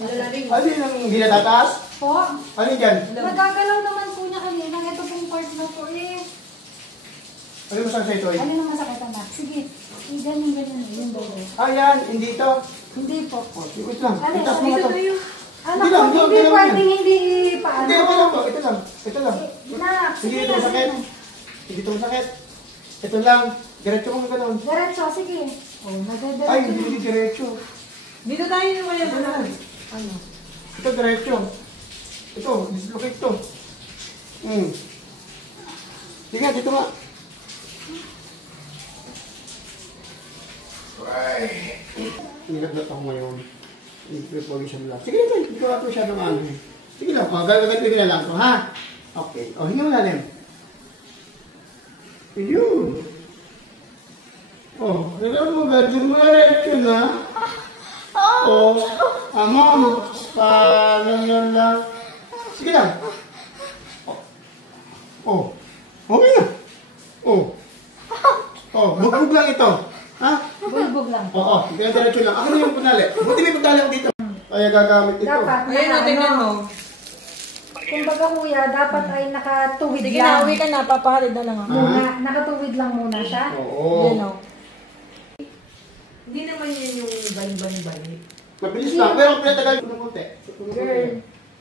Ano yun ang hindi natataas? Po? Ano yun dyan? Nagagalaw naman po niya kanina. Ito pong part na po eh. Ano yung masakit sa ito? Ano naman sakit anak? Sige. Ganyan. Yung dodo. Ah, yan. Hindi ito. Hindi po. O, ikot lang. Ano? Itas mo nga ito. Anak Hindi lang, po, hindi hindi lang pwedeng yan. hindi paano. Hindi, okay lang po. Ito lang. Ito lang. Nak, Hindi sige ito na, masakit. sige na. Hindi ito masakit. Ito lang. Diretso mo gano'n. Diretso, sige. Oh, nagadiretso. Ay, hindi diretso. Dito tayo yung wala Ano? Ano? Ito diretso. Ito, dislocate to. Sige, dito nga. Ay. Nilagnat ako ngayon. Preparation lang. Sige lang, hindi ko ako masyadong ano. Sige lang, gagawin na lang to, ha? Okay. O, hinga mo lalim. Ayun. Oh, alam mo, gagawin mo na yun, ha? Oh, ma'am, ganyan lang. Sige lang. Oh, okay na. Bugbog lang ito. Ha? Bulbog lang. Oo, diretso lang. Ako na yung punali. Buti may punali ako dito. Kaya gagamit ito. Dapat, Ayan o, tingnan mo. Kumbaga kuya, dapat ay nakatuwid Sige lang. na, uwi ka na, papahalid na lang ako. Muna, nakatuwid lang muna siya. Oo. Yan o. Hindi naman yun yung bali-bali. Mabilis lang. Pero pinatagal ko ng konti. Girl,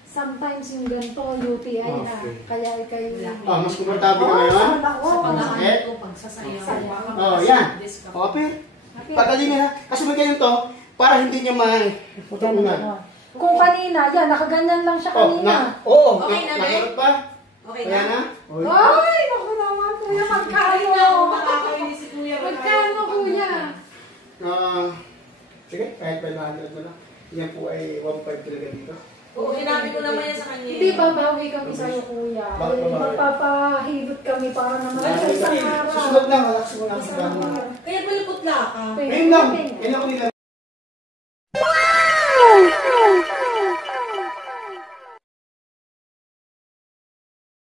sometimes yung ganito, UTI na. Okay. Kaya kayo Mas komportable ka ngayon? Oo, Masakit? Pagsasayaw. Oo, yan. Okay. Pagalingin ha. Kasi may ganyan to, para hindi niya putukunan. Kung kanina, yan, nakaganyan lang siya kanina. Oo. Okay na, May? Nakarot pa? Okay Kaya na? na? Oy. Ay, naku naman, kuya, magkano? Makakainis si Kuya. Magkano, kuya? Sige, kahit 500 na lang. Yan po ay 1.5 talaga dito. Oo, sinabi ko naman yan sa kanya. Hindi, babawi kami sa'yo, kuya. Bakit babawi? Magpapahilot kami para naman sa isang araw. Susunod lang, relax mo lang. Isang araw. Kaya pala putla ka. Ngayon lang. Ngayon lang nila.